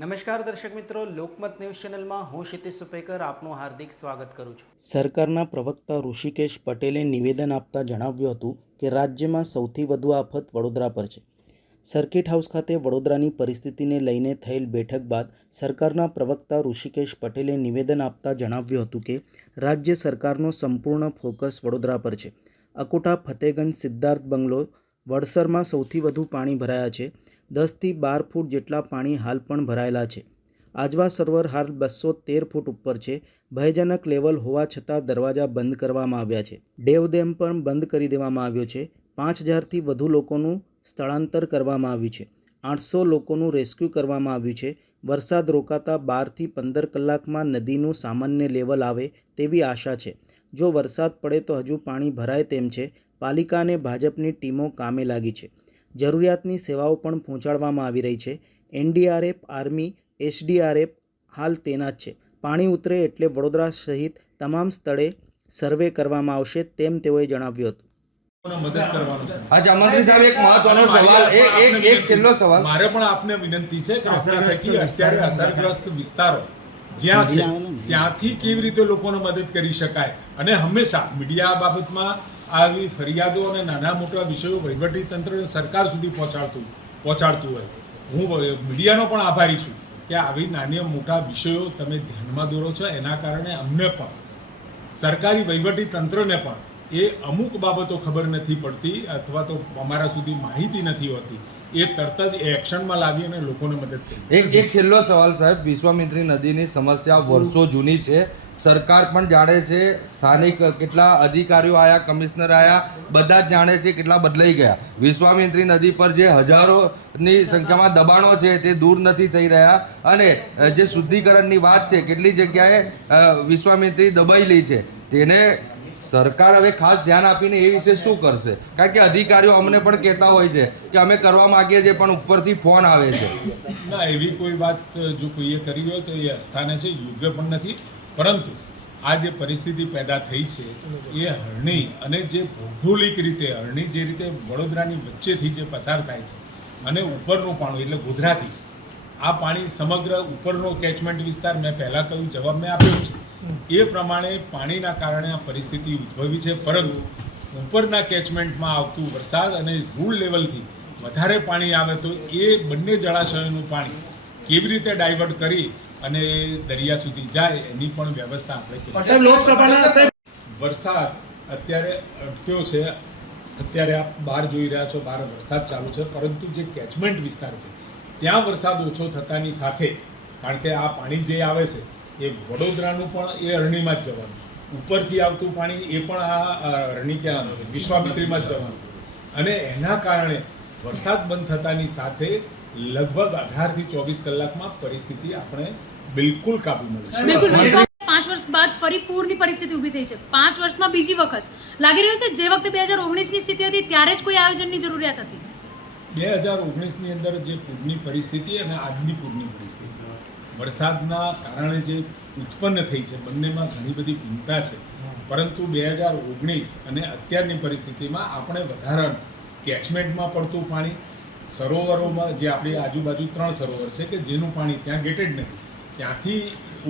નમસ્કાર દર્શક મિત્રો, લોકમત ન્યૂઝ ચેનલમાં હું ક્ષિતિજ સુપેકર આપનું હાર્દિક સ્વાગત કરું છું. સરકારના પ્રવક્તા ઋષિકેશ પટેલે નિવેદન આપતા જણાવ્યું હતું કે રાજ્યમાં સૌથી વધુ આફત વડોદરા પર છે. સર્કિટ હાઉસ ખાતે વડોદરાની પરિસ્થિતિને લઈને થયેલ બેઠક બાદ સરકારના પ્રવક્તા ઋષિકેશ પટેલે નિવેદન આપતા જણાવ્યું હતું કે રાજ્ય સરકારનો સંપૂર્ણ ફોકસ વડોદરા પર છે. અકોટા, ફતેગંજ, સિદ્ધાર્થ બંગલો, વડસરમાં સૌથી વધુ પાણી ભરાયા છે. 10 થી 12 ફૂટ જેટલા પાણી હાલ પણ ભરાયેલા છે. આજવા સરોવર હાલ 213 ફૂટ ઉપર છે. ભયજનક લેવલ હોવા છતાં દરવાજા બંધ કરવામાં આવ્યા છે. ડેવ ડેમ પણ બંધ કરી દેવામાં આવ્યો છે. 5000થી વધુ લોકોનું સ્થળાંતર કરવામાં આવ્યું છે. 800 લોકોનું રેસ્ક્યુ કરવામાં આવ્યું છે. વરસાદ રોકાતા 12 થી 15 કલાકમાં નદીનું સામાન્ય લેવલ આવે તેવી આશા છે. જો વરસાદ પડે તો હજુ પાણી ભરાય તેમ છે. પાલિકા અને ભાજપની ટીમો કામે લાગી છે. જરૂરિયાતની સેવાઓ પણ પહોંચાડવામાં આવી રહી છે. એનડીઆરએફ, આર્મી, એસડીઆરએફ હાલ તૈનાત છે. પાણી ઉતરે એટલે વડોદરા સહિત તમામ સ્થળે સર્વે કરવામાં આવશે તેમ તેઓએ જણાવ્યું હતું. મદદ કરવાનો છે. આજે મંત્રી સાહેબ એક મહત્વનો સવાલ એક છેલ્લો સવાલ મારે પણ આપને વિનંતી છે કે આપણા થકી અત્યારે અસરગ્રસ્ત વિસ્તારો જ્યાં છે ત્યાંથી કેવી રીતે લોકોને મદદ કરી શકાય અને હંમેશા મીડિયા બાબતમાં આવી ફરિયાદો અને નાના મોટા વિષયો વહીવટી તંત્ર અને સરકાર સુધી પહોંચાડતું હોય. હું મીડિયાનો પણ આભારી છું કે આવી નાના મોટા વિષયો તમે ધ્યાનમાં દોરો છો. એના કારણે અમને પણ સરકારી વહીવટી તંત્રને પણ એ અમુક બાબતો ખબર નથી પડતી અથવા તો અમારા સુધી માહિતી નથી હોતી. એ તરત જ એક્શનમાં લાવી અને લોકોને મદદ કરી. એક છેલ્લો સવાલ સાહેબ, વિશ્વામિત્રી નદીની સમસ્યા વર્ષો જૂની છે. સરકાર પણ જાણે છે, સ્થાનિક કેટલા અધિકારીઓ આવ્યા, કમિશનર આવ્યા, બધા જ જાણે છે, કેટલા બદલાઈ ગયા. વિશ્વામિત્રી નદી પર જે હજારોની સંખ્યામાં દબાણો છે તે દૂર નથી થઈ રહ્યા અને જે શુદ્ધિકરણની વાત છે કેટલી જગ્યાએ વિશ્વામિત્રી દબાયેલી છે તેને સરકાર હવે ખાસ ધ્યાન આપીને એ વિશે શું કરશે? કારણ કે અધિકારીઓ અમને પણ કહેતા હોય છે કે અમે કરવા માંગીએ છીએ પણ ઉપરથી ફોન આવે છે. ના, એવી કોઈ વાત જો કોઈએ કરી હોય તો એ અસ્થાને છે, યોગ્ય પણ નથી. પરંતુ આ જે પરિસ્થિતિ પેદા થઈ છે એ હરણી અને જે ભૌગોલિક રીતે હરણી જે રીતે વડોદરાની વચ્ચેથી જે પસાર થાય છે અને ઉપરનું પાણી એટલે ગોધરાથી આ પાણી સમગ્ર ઉપરનો કેચમેન્ટ વિસ્તાર, મેં પહેલાં કહ્યું જવાબ મેં આપ્યો છે એ પ્રમાણે પાણીના કારણે આ પરિસ્થિતિ ઉદ્ભવી છે. પરંતુ ઉપરના કેચમેન્ટમાં આવતું વરસાદ અને રૂલ લેવલથી વધારે પાણી આવે તો એ બંને જળાશયોનું પાણી કેવી રીતે ડાયવર્ટ કરી અને દરિયા સુધી જાય એની પણ વ્યવસ્થા આપણે કરી. વરસાદ અત્યારે અટક્યો છે. અત્યારે આપ બહાર જોઈ રહ્યા છો, બહાર વરસાદ ચાલુ છે. પરંતુ જે કેચમેન્ટ વિસ્તાર છે ત્યાં વરસાદ ઓછો થતાની સાથે, કારણ કે આ પાણી જે આવે છે એ વડોદરાનું પણ એ અરણીમાં જ જવાનું, ઉપરથી આવતું પાણી એ પણ આ અરણી ક્યાં વિશ્વામિત્રીમાં જ જવાનું અને એના કારણે વરસાદ બંધ થતાની સાથે લગભગ 18 થી 24 કલાકમાં પરિસ્થિતિ આપણે બિલકુલ કાબૂમાં લઈશું. 5 વર્ષ બાદ ફરી પૂરની પરિસ્થિતિ ઊભી થઈ છે. 5 વર્ષમાં બીજી વખત લાગી રહ્યું છે જે વખતે 2019ની સ્થિતિ હતી ત્યારે જ કોઈ આયોજનની જરૂરિયાત હતી. 2019ની અંદર જે પૂરની પરિસ્થિતિ અને આજની પૂરની પરિસ્થિતિ વરસાદના કારણે જે ઉત્પન્ન થઈ છે બંનેમાં ઘણી બધી ભિન્નતા છે. પરંતુ 2019 અને અત્યારની પરિસ્થિતિમાં આપણે વધારાનું કેચમેન્ટમાં પડતું પાણી, સરોવરોમાં જે આપણી આજુબાજુ 3 સરોવર છે કે જેનું પાણી ત્યાં ગેટેડ નથી, ત્યાંથી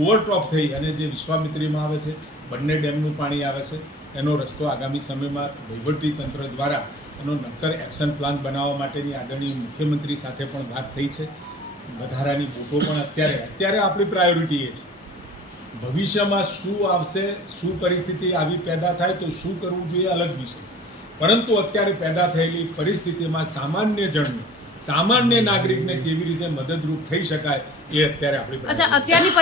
ઓવરટોપ થઈ અને જે વિશ્વામિત્રીમાં આવે છે, બંને ડેમનું પાણી આવે છે. એનો રસ્તો આગામી સમયમાં વહીવટી તંત્ર દ્વારા એનો નક્કર એક્શન પ્લાન બનાવવા માટેની આદરણીય મુખ્યમંત્રી સાથે પણ વાત થઈ છે. વધારાની બોટો પણ અત્યારે આપણી પ્રાયોરિટી એ છે. ભવિષ્યમાં શું આવશે, શું પરિસ્થિતિ આવી પેદા થાય તો શું કરવું જોઈએ અલગ વિષય છે. પરંતુ અત્યારે પેદા થયેલી પરિસ્થિતિમાં સામાન્ય જણને, સામાન્ય નાગરિકને કેવી રીતે મદદરૂપ થઈ શકાય એ અત્યારે આપણી